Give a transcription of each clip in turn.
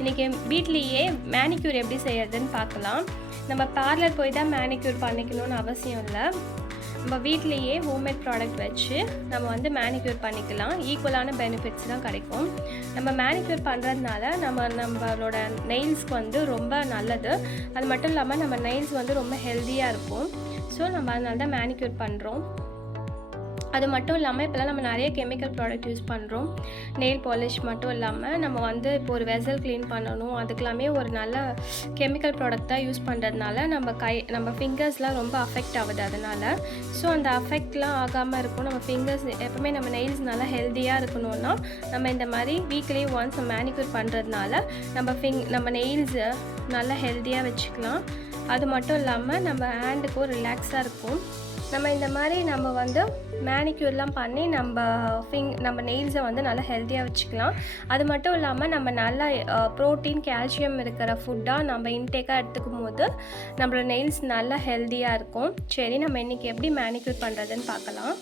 இன்றைக்கி வீட்லேயே மேனிக்யூர் எப்படி செய்யறதுன்னு பார்க்கலாம். நம்ம பார்லர் போய் தான் மேனிக்யூர் பண்ணிக்கணும்னு அவசியம் இல்லை. நம்ம வீட்லேயே ஹோம்மேட் ப்ராடக்ட் வச்சு நம்ம வந்து மேனிக்யூர் பண்ணிக்கலாம். ஈக்குவலான பெனிஃபிட்ஸ் தான் கிடைக்கும். நம்ம மேனிக்யூர் பண்ணுறதுனால நம்மளோட நெயில்ஸ்க்கு வந்து ரொம்ப நல்லது. அது மட்டும் இல்லாமல் நம்ம நெயில்ஸ் வந்து ரொம்ப ஹெல்த்தியாக இருக்கும். ஸோ நம்ம அதனால தான் மேனிக்யூர் பண்ணுறோம். அது மட்டும் இல்லாமல் இப்போலாம் நம்ம நிறைய கெமிக்கல் ப்ராடக்ட் யூஸ் பண்ணுறோம். நெயில் பாலிஷ் மட்டும் இல்லாமல் நம்ம வந்து இப்போ ஒரு வெசல் க்ளீன் பண்ணணும், அதுக்கெல்லாமே ஒரு நல்ல கெமிக்கல் ப்ராடக்ட் தான் யூஸ் பண்ணுறதுனால நம்ம ஃபிங்கர்ஸ்லாம் ரொம்ப அஃபெக்ட் ஆகுது. அதனால் ஸோ அந்த அஃபெக்ட்லாம் ஆகாமல் இருக்கும். நம்ம ஃபிங்கர்ஸ் எப்போவுமே நம்ம நெயில்ஸ் நல்லா ஹெல்த்தியாக இருக்கணும்னா நம்ம இந்த மாதிரி வீக்லி ஒன்ஸ் மேனிக்யூர் பண்ணுறதுனால நம்ம நெயில்ஸை நல்லா ஹெல்த்தியாக வச்சுக்கலாம். அது மட்டும் இல்லாமல் நம்ம ஹேண்டுக்கும் ரிலாக்ஸாக இருக்கும். நம்ம இந்த மாதிரி நம்ம வந்து மேனிக்யூர்லாம் பண்ணி நம்ம நெயில்ஸை வந்து நல்லா ஹெல்த்தியாக வச்சுக்கலாம். அது மட்டும் இல்லாமல் நம்ம நல்லா ப்ரோட்டீன், கால்சியம் இருக்கிற ஃபுட்டாக நம்ம இன்டேக்காக எடுத்துக்கும் போது நம்மளோட நெயில்ஸ் நல்லா ஹெல்த்தியாக இருக்கும். சரி, நம்ம இன்றைக்கி எப்படி மேனிக்யூர் பண்ணுறதுன்னு பார்க்கலாம்.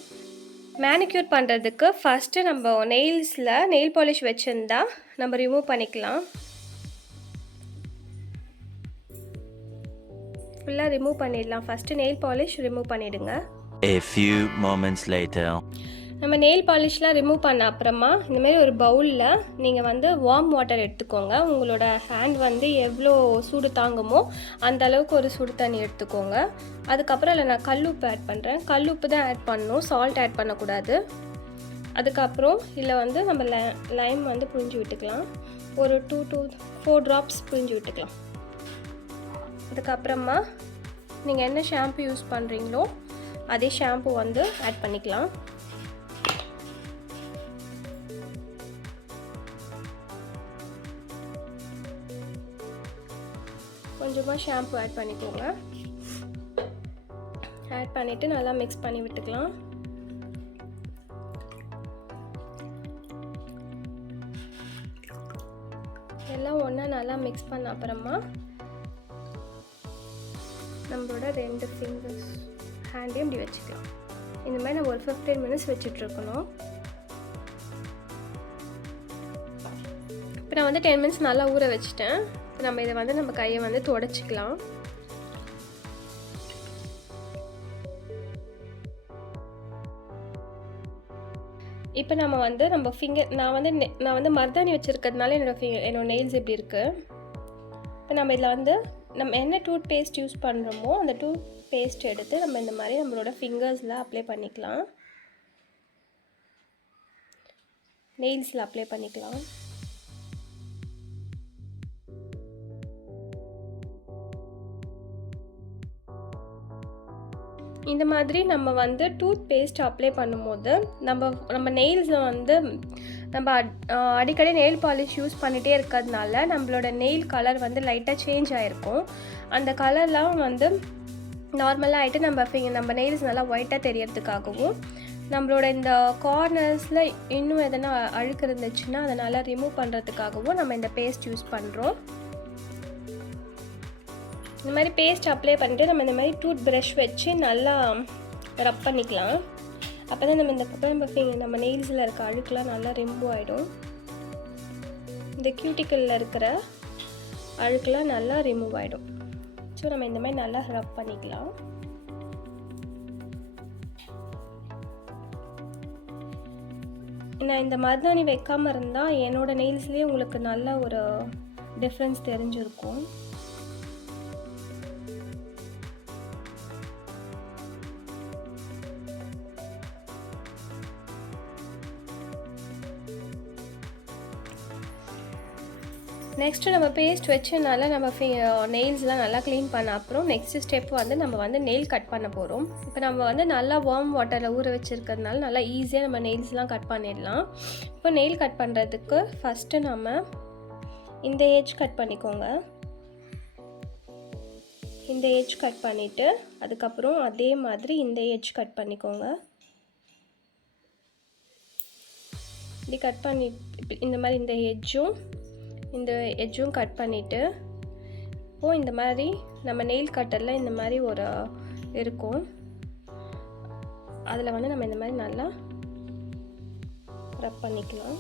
மேனிக்யூர் பண்ணுறதுக்கு ஃபஸ்ட்டு நம்ம நெயில்ஸில் நெயில் பாலிஷ் வச்சுருந்தா நம்ம ரிமூவ் பண்ணிக்கலாம். ஃபுல்லாக ரிமூவ் பண்ணிடலாம். ஃபஸ்ட்டு நெயில் பாலிஷ் ரிமூவ் பண்ணிவிடுங்க. A few moments later. நம்ம நெயில் பாலிஷ்லாம் ரிமூவ் பண்ண அப்புறமா இந்தமாரி ஒரு பவுலில் நீங்கள் வந்து வார்ம் வாட்டர் எடுத்துக்கோங்க. உங்களோட ஹேண்ட் வந்து எவ்வளோ சூடு தாங்குமோ அந்த அளவுக்கு ஒரு சுடு தண்ணி எடுத்துக்கோங்க. அதுக்கப்புறம் இல்லை நான் கல்லுப்பு ஆட் பண்ணுறேன். கல்லுப்பு தான் ஆட் பண்ணணும், சால்ட் ஆட் பண்ணக்கூடாது. அதுக்கப்புறம் இதில் வந்து நம்ம லைம் வந்து புழிஞ்சு விட்டுக்கலாம். ஒரு 2 to 4 drops புழிஞ்சு விட்டுக்கலாம். அதுக்கப்புறமா நீங்கள் என்ன ஷாம்பு யூஸ் பண்ணுறீங்களோ அதே ஷாம்பு வந்து ஆட் பண்ணிக்கலாம். கொஞ்சமாக ஷாம்பு ஆட் பண்ணிக்கோங்க. ஆட் பண்ணிவிட்டு நல்லா மிக்ஸ் பண்ணி விட்டுக்கலாம். எல்லாம் ஒன்றா நல்லா மிக்ஸ் பண்ண அப்புறமா நம்மளோட 2 ஃபிங்கர்ஸ் ஹேண்டையும் இப்படி வச்சுக்கலாம். இந்த மாதிரி நம்ம ஒரு 15 minutes வச்சுட்ருக்கணும். இப்போ நான் வந்து 10 minutes நல்லா ஊற வச்சுட்டேன். இப்போ நம்ம இதை வந்து நம்ம கையை வந்து துடைச்சிக்கலாம். இப்போ நம்ம ஃபிங்கர் நான் வந்து மருதாணி வச்சுருக்கிறதுனால என்னோட நெயில்ஸ் இப்படி இருக்குது. இப்போ நம்ம இதில் வந்து நம்ம என்ன டூத் பேஸ்ட் யூஸ் பண்ணுறோமோ அந்த டூத் பேஸ்ட் எடுத்து நம்ம இந்த மாதிரி நம்மளோட ஃபிங்கர்ஸில் அப்ளை பண்ணிக்கலாம். நெயில்ஸில் அப்ளை பண்ணிக்கலாம். இந்த மாதிரி நம்ம வந்து டூத் பேஸ்ட் அப்ளை பண்ணும்போது நம்ம நெயில்ஸில் வந்து நம்ம அடிக்கடி நெயில் பாலிஷ் யூஸ் பண்ணிகிட்டே இருக்கிறதுனால நம்மளோட நெயில் கலர் வந்து லைட்டாக சேஞ்ச் ஆகிருக்கும். அந்த கலர்லாம் வந்து நார்மலாக ஆகிட்டு நம்ம நெயில்ஸ் நல்லா ஒயிட்டாக தெரியறதுக்காகவும் நம்மளோட இந்த கார்னர்ஸில் இன்னும் எதனா அழுக்கு இருந்துச்சுன்னா அதனால் ரிமூவ் பண்ணுறதுக்காகவும் நம்ம இந்த பேஸ்ட் யூஸ் பண்ணுறோம். இந்த மாதிரி பேஸ்ட் அப்ளை பண்ணிவிட்டு நம்ம இந்த மாதிரி டூத் ப்ரஷ் வச்சு நல்லா ரப் பண்ணிக்கலாம். அப்போ தான் நம்ம நெயில்ஸில் இருக்க அழுக்கெலாம் நல்லா ரிமூவ் ஆகிடும். இந்த கியூட்டிக்கலில் இருக்கிற அழுக்கெலாம் நல்லா ரிமூவ் ஆகிடும். ஸோ நம்ம இந்த மாதிரி நல்லா ரப் பண்ணிக்கலாம். நான் இந்த மருதாணி வைக்காமல் இருந்தால் என்னோடய நெயில்ஸ்லேயே உங்களுக்கு நல்ல ஒரு டிஃப்ரென்ஸ் தெரிஞ்சிருக்கும். நெக்ஸ்ட்டு நம்ம பேஸ்ட் வச்சனால நம்ம நெயில்ஸ்லாம் நல்லா க்ளீன் பண்ண அப்புறம் நெக்ஸ்ட் ஸ்டெப் வந்து நம்ம வந்து நெயில் கட் பண்ண போகிறோம். இப்போ நம்ம வந்து நல்லா வார்ம் வாட்டரில் ஊற வச்சுருக்கிறதுனால நல்லா ஈஸியாக நம்ம நெயில்ஸ்லாம் கட் பண்ணிடலாம். இப்போ நெயில் கட் பண்ணுறதுக்கு ஃபஸ்ட்டு நம்ம இந்த எட்ஜ் கட் பண்ணிக்கோங்க. இந்த எட்ஜ் கட் பண்ணிவிட்டு அதுக்கப்புறம் அதே மாதிரி இந்த எட்ஜ் கட் பண்ணிக்கோங்க. இப்படி கட் பண்ணி இந்த மாதிரி இந்த எட்ஜும் கட் பண்ணிவிட்டு இப்போது இந்த மாதிரி நம்ம நெயில் கட்டரில் இந்த மாதிரி ஒரு இருக்கும். அதில் வந்து நம்ம இந்த மாதிரி நல்லா ரப் பண்ணிக்கலாம்.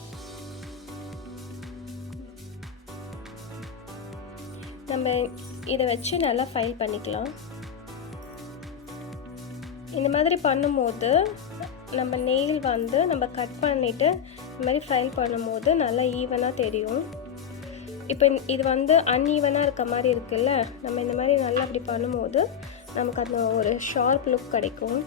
நம்ம இதை வச்சு நல்லா ஃபைல் பண்ணிக்கலாம். இந்த மாதிரி பண்ணும்போது நம்ம நெயில் வந்து நம்ம கட் பண்ணிவிட்டு இந்த மாதிரி ஃபைல் பண்ணும்போது நல்லா ஈவனாக தெரியும். இப்போ இது வந்து அன்ஈவனாக இருக்க மாதிரி இருக்குல்ல, நம்ம இந்த மாதிரி நல்லா அப்படி பண்ணும்போது நமக்கு அந்த ஒரு ஷார்ப் லுக் கிடைக்கும்.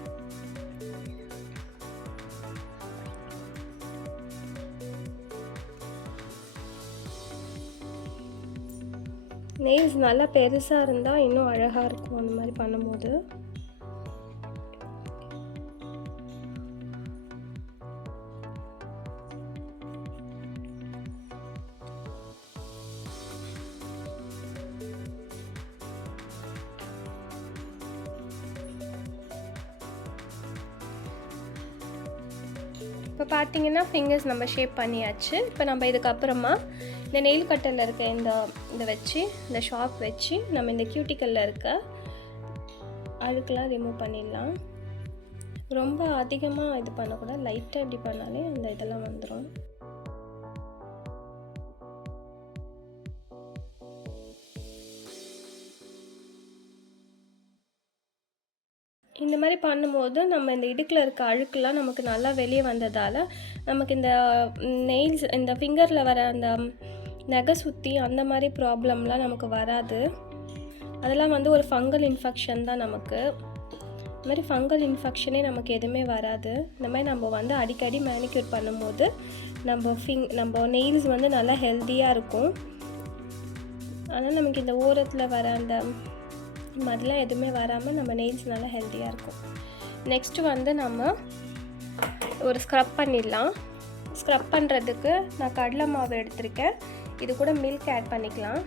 நெயில்ஸ் நல்லா பெருசாக இருந்தால் இன்னும் அழகாக இருக்கும் அந்த மாதிரி பண்ணும்போது. இப்போ பார்த்தீங்கன்னா ஃபிங்கர்ஸ் நம்ம ஷேப் பண்ணியாச்சு. இப்போ நம்ம இதுக்கப்புறமா இந்த நெயில் கட்டரில் இருக்க இதை வச்சு இந்த ஷார்ப் வச்சு நம்ம இந்த கியூட்டிக்கலில் இருக்க அழுக்கெல்லாம் ரிமூவ் பண்ணிடலாம். ரொம்ப அதிகமாக இது பண்ணக்கூடாது, லைட்டாக இப்படி பண்ணாலே அந்த இதெல்லாம் வந்துடும். இந்த மாதிரி பண்ணும்போது நம்ம இந்த இடுக்கில் இருக்க அழுக்கெல்லாம் நமக்கு நல்லா வெளியே வந்ததால் நமக்கு இந்த நெயில்ஸ் இந்த ஃபிங்கரில் வர அந்த நகை சுற்றி அந்த மாதிரி ப்ராப்ளம்லாம் நமக்கு வராது. அதெல்லாம் வந்து ஒரு ஃபங்கல் இன்ஃபெக்ஷன் தான் நமக்கு. இந்த மாதிரி ஃபங்கல் இன்ஃபெக்ஷனே நமக்கு எதுவுமே வராது. இந்த மாதிரி நம்ம வந்து அடிக்கடி மேனிக்யூர் பண்ணும்போது நம்ம நெயில்ஸ் வந்து நல்லா ஹெல்த்தியாக இருக்கும். அதனால் நமக்கு இந்த ஓரத்தில் வர அந்த மாதிரிலாம் எதுவுமே வராமல் நம்ம நெயில்ஸ் நல்லா ஹெல்த்தியாக இருக்கும். நெக்ஸ்ட்டு வந்து நம்ம ஒரு ஸ்க்ரப் பண்ணிடலாம். ஸ்க்ரப் பண்ணுறதுக்கு நான் கடலை மாவு எடுத்திருக்கேன். இது கூட மில்க் ஆட் பண்ணிக்கலாம்.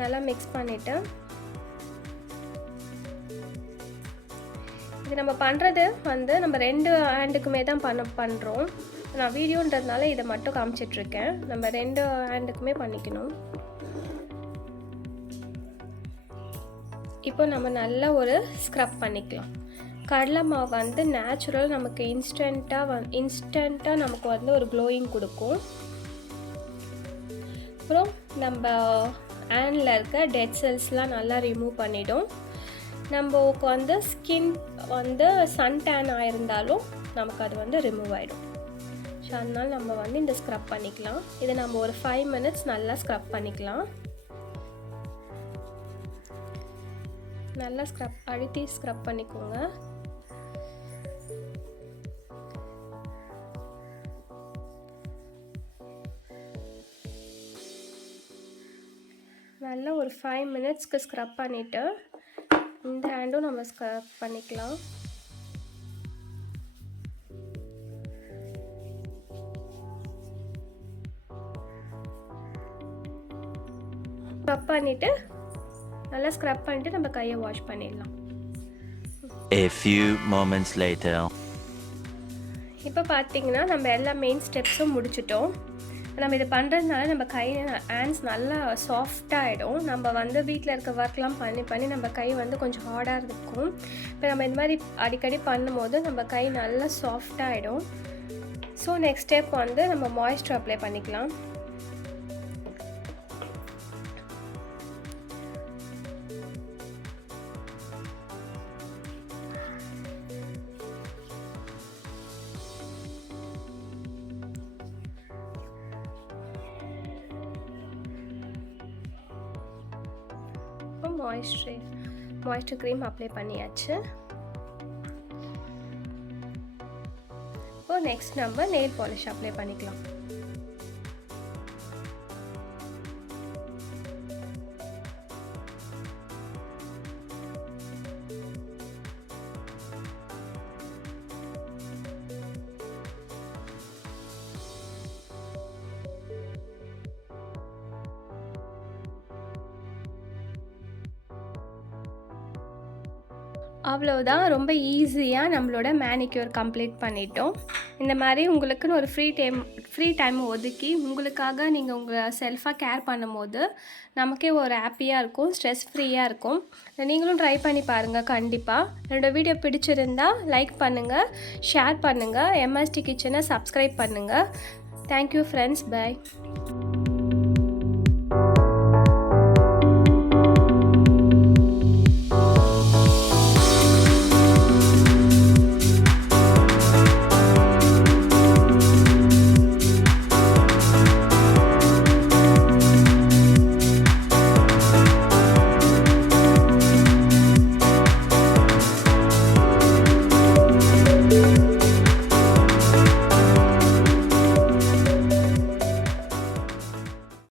நல்லா மிக்ஸ் பண்ணிவிட்டு இது நம்ம பண்ணுறது வந்து நம்ம 2 ஹேண்டுக்குமே தான் பண்ணுறோம். நான் வீடியோன்றதுனால இதை மட்டும் காமிச்சிட்ருக்கேன். நம்ம 2 ஹேண்டுக்குமே பண்ணிக்கணும். இப்போ நம்ம நல்லா ஒரு ஸ்க்ரப் பண்ணிக்கலாம். கடலை மாவு வந்து நேச்சுரல், நமக்கு இன்ஸ்டண்ட்டாக நமக்கு வந்து ஒரு க்ளோயிங் கொடுக்கும். அப்புறம் நம்ம ஹேண்டில் இருக்க டெட் செல்ஸ்லாம் நல்லா ரிமூவ் பண்ணிடும். நமக்கு வந்து ஸ்கின் வந்து சன் டேன் ஆயிருந்தாலும் நமக்கு அது வந்து ரிமூவ் ஆகிடும். ஸோ அதனால் நம்ம வந்து இந்த ஸ்க்ரப் பண்ணிக்கலாம். இதை நம்ம ஒரு 5 minutes நல்லா ஸ்க்ரப் பண்ணிக்கலாம். நல்லா அழுத்தி ஸ்க்ரப் பண்ணிக்கோங்க. நல்லா ஒரு 5 minutesக்கு ஸ்க்ரப் பண்ணிவிட்டு இந்த ஹேண்டும் நம்ம ஸ்க்ரப் பண்ணிக்கலாம். ஸ்க்ரப் பண்ணிவிட்டு நல்லா ஸ்க்ரப் பண்ணிவிட்டு நம்ம கையை வாஷ் பண்ணிடலாம். A few moments later. இப்போ பார்த்தீங்கன்னா நம்ம எல்லா மெயின் ஸ்டெப்ஸும் முடிச்சிட்டோம். நம்ம இது பண்ணுறதுனால நம்ம கை ஹேண்ட்ஸ் நல்லா சாஃப்டாகிடும். நம்ம வந்து வீட்டில் இருக்க ஒர்க்லாம் பண்ணி நம்ம கை வந்து கொஞ்சம் ஹார்டாக இருக்கும். இப்போ நம்ம இந்த மாதிரி அடிக்கடி பண்ணும்போது நம்ம கை நல்லா சாஃப்டாகிடும். ஸோ நெக்ஸ்ட் ஸ்டெப் வந்து நம்ம மாய்ஸ்சர் அப்ளை பண்ணிக்கலாம். மாய்ஸ்சர் க்ரீம் அப்ளை பண்ணியாச்சு. இப்போ நெக்ஸ்ட் நம்ம நெயில் பாலிஷ் அப்ளை பண்ணிக்கலாம். அவ்வளோதான், ரொம்ப ஈஸியாக நம்மளோட மேனிக்யூர் கம்ப்ளீட் பண்ணிட்டோம். இந்த மாதிரி உங்களுக்குன்னு ஒரு ஃப்ரீ டைம் ஒதுக்கி உங்களுக்காக நீங்கள் உங்களை செல்ஃபாக கேர் பண்ணும்போது நமக்கே ஒரு ஹாப்பியாக இருக்கும், ஸ்ட்ரெஸ் ஃப்ரீயாக இருக்கும். நீங்களும் ட்ரை பண்ணி பாருங்கள். கண்டிப்பாக என்னோடய வீடியோ பிடிச்சிருந்தா லைக் பண்ணுங்கள், ஷேர் பண்ணுங்கள், MST கிச்சனை சப்ஸ்கிரைப் பண்ணுங்கள். Thank you friends, by.